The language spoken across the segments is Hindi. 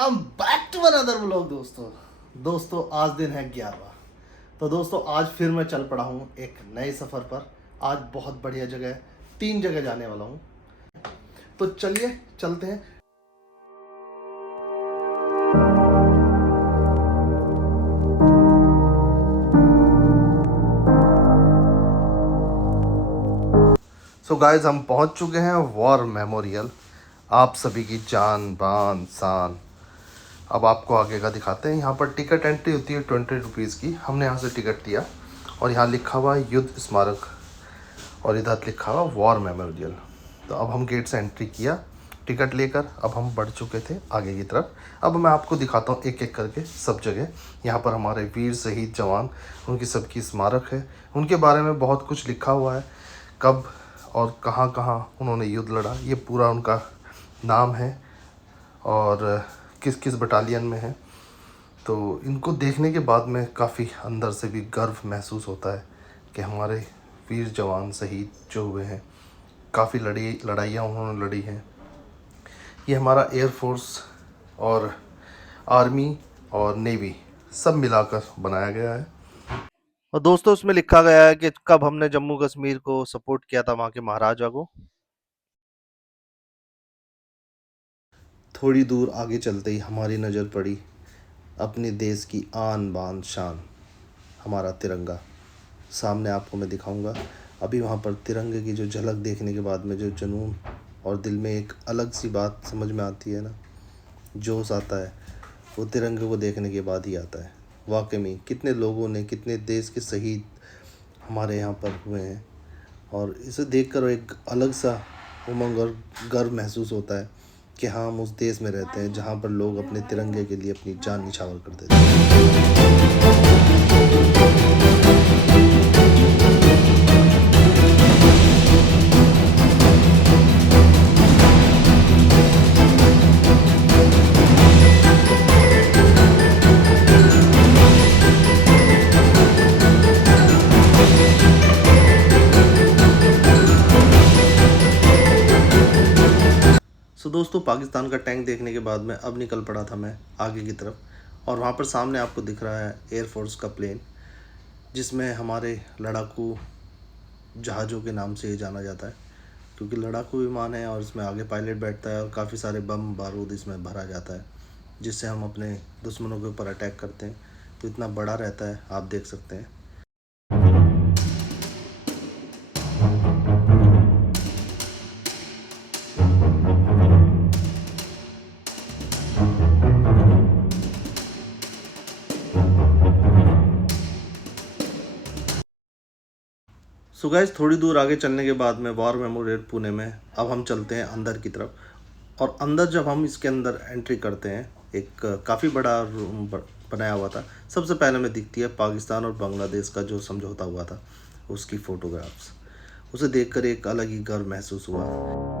Welcome back to another vlog दोस्तों आज दिन है 11वां। तो दोस्तों आज फिर मैं चल पड़ा हूँ एक नए सफ़र पर। आज बहुत बढ़िया जगह है, 3 जगह जाने वाला हूँ। तो चलिए चलते हैं। सो गाइस हम पहुँच चुके हैं वॉर मेमोरियल। आप सभी की जान बान शान। अब आपको आगे का दिखाते हैं। यहाँ पर टिकट एंट्री होती है 20 रुपीज़ की। हमने यहाँ से टिकट लिया और यहाँ लिखा हुआ है युद्ध स्मारक और इधर लिखा हुआ वॉर मेमोरियल। तो अब हम गेट से एंट्री किया टिकट लेकर। अब हम बढ़ चुके थे आगे की तरफ। अब मैं आपको दिखाता हूँ एक एक करके सब जगह। यहाँ पर हमारे वीर शहीद जवान, उनकी सबकी स्मारक है। उनके बारे में बहुत कुछ लिखा हुआ है, कब और कहाँ कहाँ उन्होंने युद्ध लड़ा, ये पूरा उनका नाम है और किस किस बटालियन में है। तो इनको देखने के बाद में काफ़ी अंदर से भी गर्व महसूस होता है कि हमारे वीर जवान शहीद जो हुए हैं, काफ़ी लड़ाइयाँ उन्होंने लड़ी हैं। ये हमारा एयरफोर्स और आर्मी और नेवी सब मिलाकर बनाया गया है। और दोस्तों उसमें लिखा गया है कि कब हमने जम्मू कश्मीर को सपोर्ट किया था, वहाँ के महाराजा को। थोड़ी दूर आगे चलते ही हमारी नज़र पड़ी अपने देश की आन बान शान, हमारा तिरंगा। सामने आपको मैं दिखाऊंगा। अभी वहाँ पर तिरंगे की जो झलक देखने के बाद में जो जुनून और दिल में एक अलग सी बात समझ में आती है ना, जोश आता है, वो तिरंगे को देखने के बाद ही आता है। वाकई में कितने लोगों ने, कितने देश के शहीद हमारे यहाँ पर हुए हैं और इसे देखकर एक अलग सा उमंग और गर्व महसूस होता है कि हाँ हम उस देश में रहते हैं जहाँ पर लोग अपने तिरंगे के लिए अपनी जान निछावर कर देते हैं। सो दोस्तों पाकिस्तान का टैंक देखने के बाद में अब निकल पड़ा था मैं आगे की तरफ। और वहाँ पर सामने आपको दिख रहा है एयरफोर्स का प्लेन, जिसमें हमारे लड़ाकू जहाज़ों के नाम से ये जाना जाता है, क्योंकि लड़ाकू विमान है और इसमें आगे पायलट बैठता है और काफ़ी सारे बम बारूद इसमें भरा जाता है, जिससे हम अपने दुश्मनों के ऊपर अटैक करते हैं। तो इतना बड़ा रहता है, आप देख सकते हैं। सो गाइस थोड़ी दूर आगे चलने के बाद में वॉर मेमोरियल पुणे में अब हम चलते हैं अंदर की तरफ। और अंदर जब हम इसके अंदर एंट्री करते हैं, एक काफ़ी बड़ा रूम बनाया हुआ था। सबसे पहले में दिखती है पाकिस्तान और बांग्लादेश का जो समझौता हुआ था, उसकी फ़ोटोग्राफ्स। उसे देखकर एक अलग ही गर्व महसूस हुआ।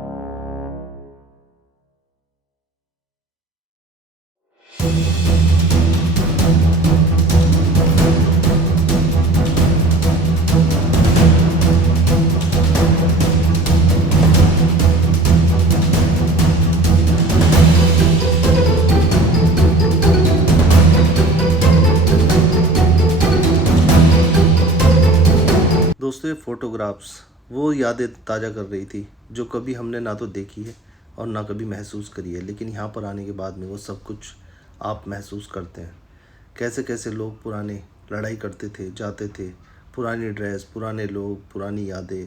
दोस्तों ये फ़ोटोग्राफ्स वो यादें ताज़ा कर रही थी जो कभी हमने ना तो देखी है और ना कभी महसूस करी है, लेकिन यहाँ पर आने के बाद में वो सब कुछ आप महसूस करते हैं। कैसे कैसे लोग पुराने लड़ाई करते थे, जाते थे, पुरानी ड्रेस, पुराने लोग, पुरानी यादें,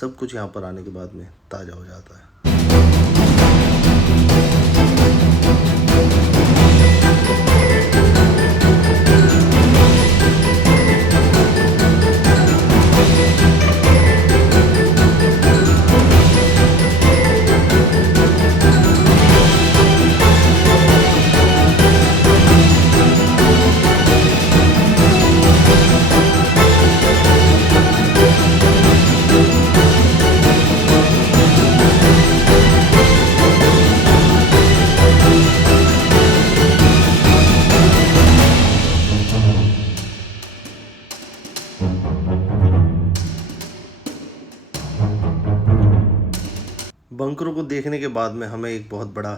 सब कुछ यहाँ पर आने के बाद में ताज़ा हो जाता है। बंकरों को देखने के बाद में हमें एक बहुत बड़ा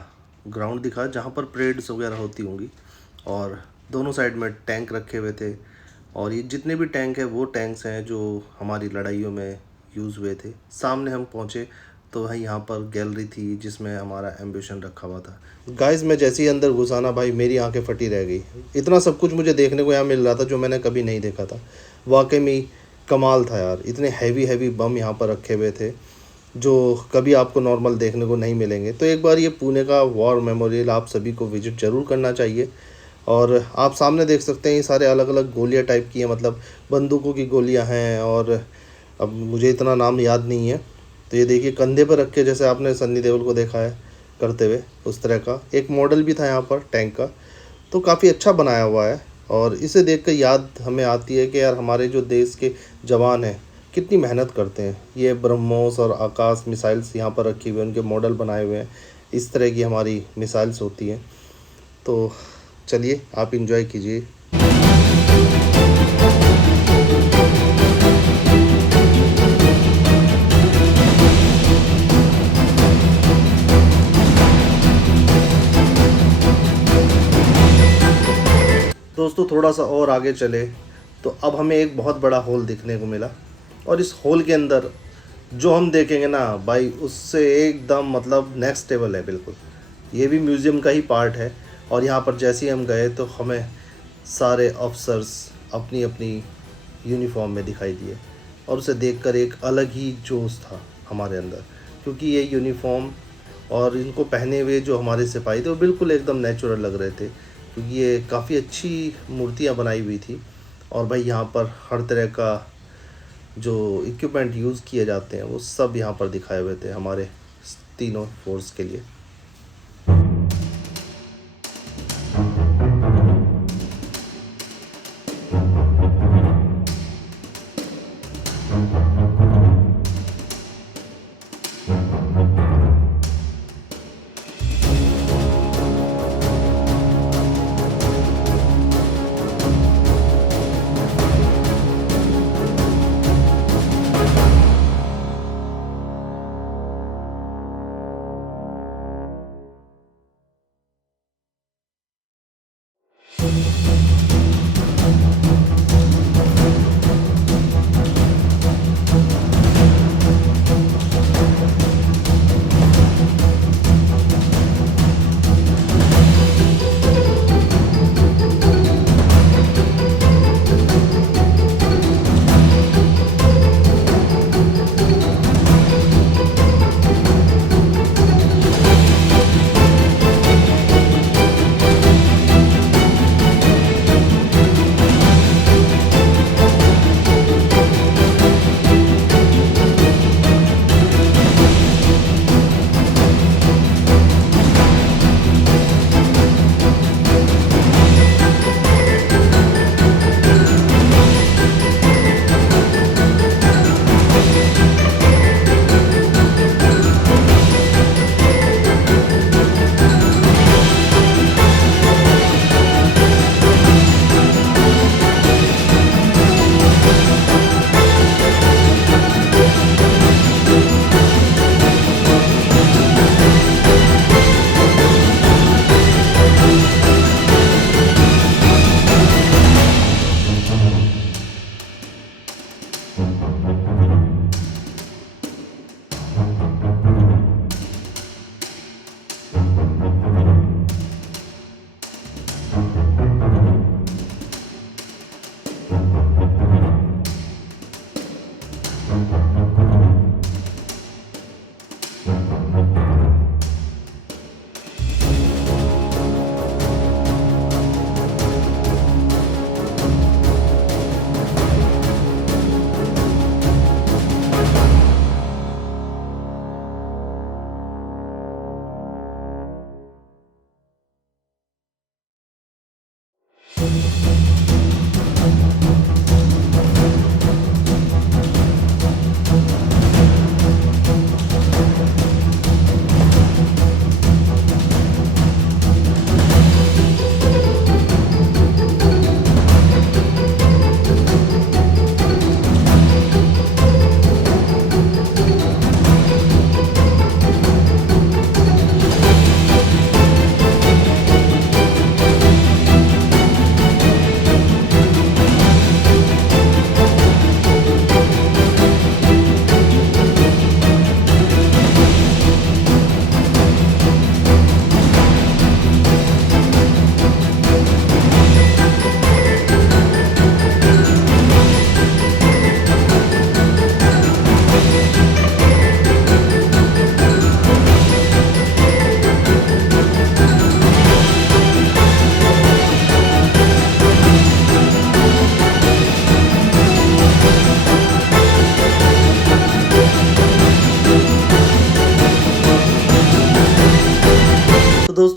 ग्राउंड दिखा जहाँ पर परेड्स वगैरह होती होंगी, और दोनों साइड में टैंक रखे हुए थे। और ये जितने भी टैंक हैं वो टैंक्स हैं जो हमारी लड़ाइयों में यूज़ हुए थे। सामने हम पहुँचे तो वहीं यहाँ पर गैलरी थी जिसमें हमारा एम्बिशन रखा हुआ था। गाइस मैं जैसे ही अंदर घुसा ना भाई, मेरी आंखें फटी रह गई। इतना सब कुछ मुझे देखने को यहाँ मिल रहा था जो मैंने कभी नहीं देखा था। वाकई में कमाल था यार। इतने हैवी हैवी बम यहाँ पर रखे हुए थे जो कभी आपको नॉर्मल देखने को नहीं मिलेंगे। तो एक बार ये पुणे का वॉर मेमोरियल आप सभी को विजिट ज़रूर करना चाहिए। और आप सामने देख सकते हैं ये सारे अलग अलग गोलियां टाइप की हैं, मतलब बंदूकों की गोलियां हैं। और अब मुझे इतना नाम याद नहीं है। तो ये देखिए कंधे पर रख के, जैसे आपने सन्नी देओल को देखा है करते हुए, उस तरह का एक मॉडल भी था यहाँ पर टैंक का। तो काफ़ी अच्छा बनाया हुआ है। और इसे देख कर याद हमें आती है कि यार हमारे जो देश के जवान हैं कितनी मेहनत करते हैं। ये ब्रह्मोस और आकाश मिसाइल्स यहाँ पर रखी हुई हैं, उनके मॉडल बनाए हुए हैं। इस तरह की हमारी मिसाइल्स होती हैं। तो चलिए आप इंजॉय कीजिए। दोस्तों थोड़ा सा और आगे चले तो अब हमें एक बहुत बड़ा हॉल देखने को मिला। और इस हॉल के अंदर जो हम देखेंगे ना भाई, उससे एकदम मतलब नेक्स्ट लेवल है बिल्कुल। ये भी म्यूज़ियम का ही पार्ट है। और यहाँ पर जैसे ही हम गए तो हमें सारे ऑफिसर्स अपनी अपनी यूनिफॉर्म में दिखाई दिए। और उसे देखकर एक अलग ही जोश था हमारे अंदर, क्योंकि ये यूनिफॉर्म और इनको पहने हुए जो हमारे सिपाही थे वो बिल्कुल एकदम नेचुरल लग रहे थे, क्योंकि ये काफ़ी अच्छी मूर्तियाँ बनाई हुई थी। और भाई यहाँ पर हर तरह का जो इक्विपमेंट यूज़ किए जाते हैं वो सब यहाँ पर दिखाए हुए थे हमारे तीनों फोर्स के लिए।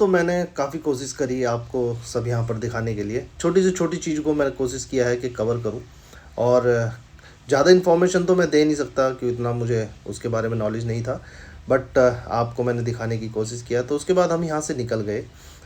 दोस्तों मैंने काफ़ी कोशिश करी आपको सब यहाँ पर दिखाने के लिए, छोटी से छोटी चीज़ को मैंने कोशिश किया है कि कवर करूँ। और ज़्यादा इन्फॉर्मेशन तो मैं दे नहीं सकता कि इतना मुझे उसके बारे में नॉलेज नहीं था, बट आपको मैंने दिखाने की कोशिश किया। तो उसके बाद हम यहाँ से निकल गए,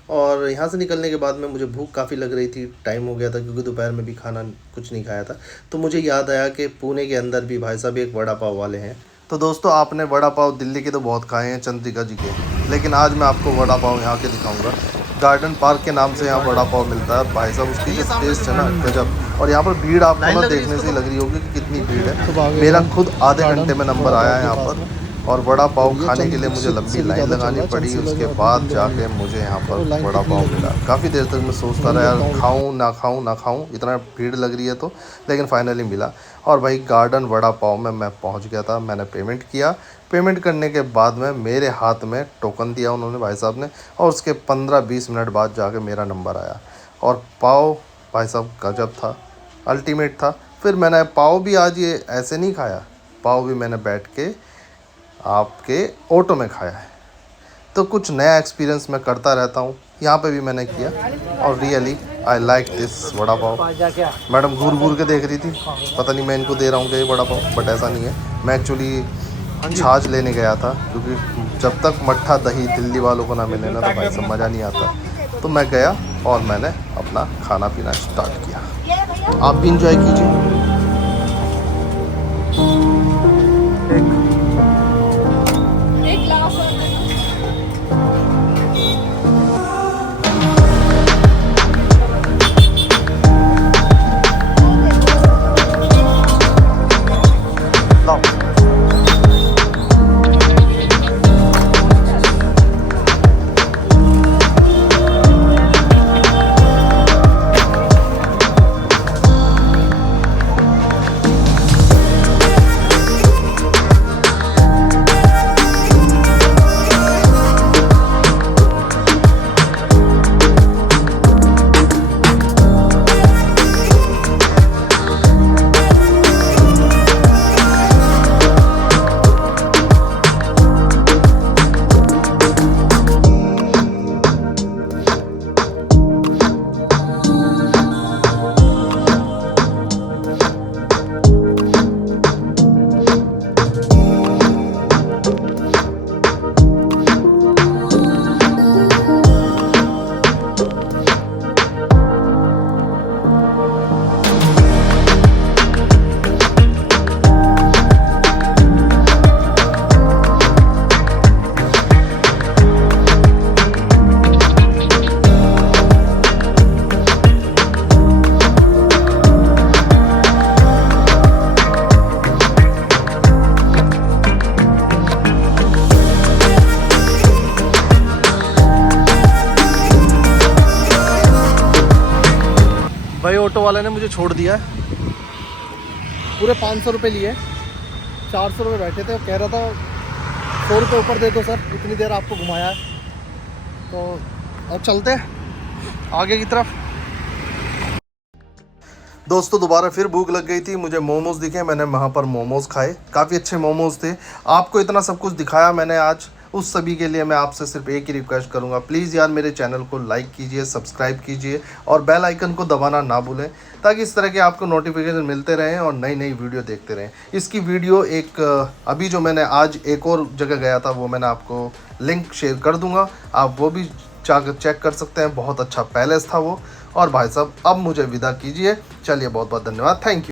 और यहाँ से निकलने के बाद में मुझे भूख काफ़ी लग रही थी, टाइम हो गया था क्योंकि दोपहर में भी खाना कुछ नहीं खाया था। तो मुझे याद आया कि पुणे के अंदर भी भाई साहब एक वड़ा पाव वाले हैं। तो दोस्तों आपने वड़ा पाव दिल्ली के तो बहुत खाए हैं, चंद्रिका जी के, लेकिन आज मैं आपको वड़ा पाव यहाँ के दिखाऊंगा। गार्डन पार्क के नाम से यहाँ वड़ा पाव मिलता है भाई साहब, उसकी जो टेस्ट है ना गजब। और यहाँ पर भीड़ आपको ना देखने से ही लग रही होगी कि कितनी भीड़ है। मेरा खुद आधे घंटे में नंबर आया है यहाँ पर, और वड़ा पाव खाने के लिए मुझे लंबी लाइन लगानी पड़ी। उसके बाद जाके मुझे यहाँ पर वड़ा पाव मिला। काफ़ी देर तक मैं सोचता रहा यार खाऊं ना खाऊं ना खाऊं, इतना भीड़ लग रही है तो, लेकिन फाइनली मिला। और भाई गार्डन वड़ा पाव में मैं पहुँच गया था। मैंने पेमेंट किया, पेमेंट करने के बाद में मेरे हाथ में टोकन दिया उन्होंने भाई साहब ने, और उसके 15-20 मिनट बाद जाके मेरा नंबर आया। और पाव भाई साहब गजब था, अल्टीमेट था। फिर मैंने पाव भी आज ये ऐसे नहीं खाया, पाव भी मैंने बैठ के आपके ऑटो में खाया है। तो कुछ नया एक्सपीरियंस मैं करता रहता हूँ, यहाँ पे भी मैंने किया, और really I like this vada pav. Madam घूर घूर के देख रही थी, पता नहीं मैं इनको दे रहा हूँ क्या ये वड़ा पाव, बट ऐसा नहीं है। मैं एक्चुअली छाछ लेने गया था, क्योंकि जब तक मट्ठा दही दिल्ली वालों को ना मिले ना तो भाई सब मज़ा नहीं आता। तो मैं गया और मैंने अपना खाना पीना स्टार्ट किया। आप भी इंजॉय कीजिए। भाई ऑटो वाले ने मुझे छोड़ दिया है, पूरे 500 रुपये लिए, 400 रुपये बैठे थे। कह रहा था 100 रुपये ऊपर दे दो सर, इतनी देर आपको घुमाया है। तो अब चलते हैं आगे की तरफ। दोस्तों दोबारा फिर भूख लग गई थी, मुझे मोमोज दिखे, मैंने वहाँ पर मोमोज खाए, काफ़ी अच्छे मोमोज थे। आपको इतना सब कुछ दिखाया मैंने आज, उस सभी के लिए मैं आपसे सिर्फ एक ही रिक्वेस्ट करूंगा, प्लीज़ यार मेरे चैनल को लाइक कीजिए, सब्सक्राइब कीजिए, और बेल आइकन को दबाना ना भूलें, ताकि इस तरह के आपको नोटिफिकेशन मिलते रहें और नई नई वीडियो देखते रहें। इसकी वीडियो एक अभी जो मैंने आज एक और जगह गया था, वो मैंने आपको लिंक शेयर कर दूँगा, आप वो भी जाकर चेक कर सकते हैं। बहुत अच्छा पैलेस था वो। और भाई साहब अब मुझे विदा कीजिए, चलिए बहुत बहुत धन्यवाद, थैंक यू।